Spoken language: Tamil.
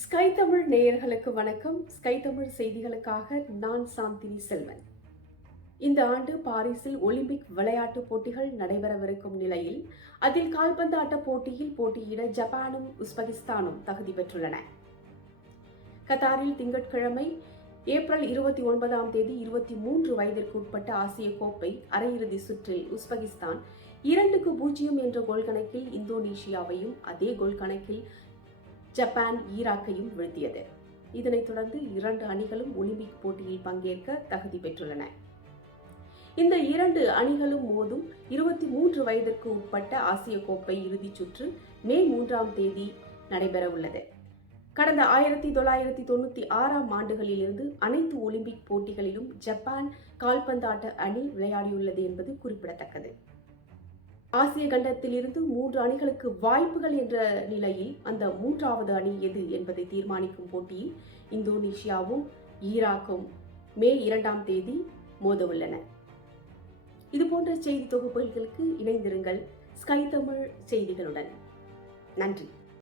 ஸ்கை தமிழ் நேயர்களுக்கு வணக்கம். ஸ்கை தமிழ் செய்திகளுக்காக நான் சாந்தினி செல்வன். இந்த ஆண்டு பாரிஸில் ஒலிம்பிக் விளையாட்டுப் போட்டிகள் நடைபெறவிருக்கும் நிலையில் அதில் கால்பந்தாட்ட போட்டியில் போட்டியிட ஜப்பானும் உஸ்பெகிஸ்தானும் தகுதி பெற்றுள்ளன. கத்தாரில் திங்கட்கிழமை ஏப்ரல் இருபத்தி ஒன்பதாம் தேதி இருபத்தி மூன்று வயதிற்கு உட்பட்ட ஆசிய கோப்பை அரையிறுதி சுற்றில் உஸ்பெகிஸ்தான் இரண்டுக்கு பூஜ்ஜியம் என்ற கோல் கணக்கில் இந்தோனேஷியாவையும் அதே கோல் கணக்கில் ஜப்பான் ஈராக்கையும் வீழ்த்தியது. இதனைத் தொடர்ந்து இரண்டு அணிகளும் ஒலிம்பிக் போட்டியில் பங்கேற்க தகுதி பெற்றுள்ளன. இந்த இரண்டு அணிகளும் மோதும் இருபத்தி மூன்று வயதிற்கு உட்பட்ட ஆசிய கோப்பை இறுதிச் சுற்று மே மூன்றாம் தேதி நடைபெற உள்ளது கடந்த ஆயிரத்தி தொள்ளாயிரத்தி தொண்ணூத்தி ஆறாம் ஆண்டுகளிலிருந்து அனைத்து ஒலிம்பிக் போட்டிகளிலும் ஜப்பான் கால்பந்தாட்ட அணி விளையாடியுள்ளது என்பது குறிப்பிடத்தக்கது. ஆசிய கண்டத்திலிருந்து மூன்று அணிகளுக்கு வாய்ப்புகள் என்ற நிலையில் அந்த மூன்றாவது அணி எது என்பதை தீர்மானிக்கும் போட்டியில் இந்தோனேஷியாவும் ஈராக்கும் மே இரண்டாம் தேதி மோதவுள்ளன. இதுபோன்ற செய்தி தொகுப்புகளுக்கு இணைந்திருங்கள். ஸ்கை தமிழ் செய்திகளுடன். நன்றி.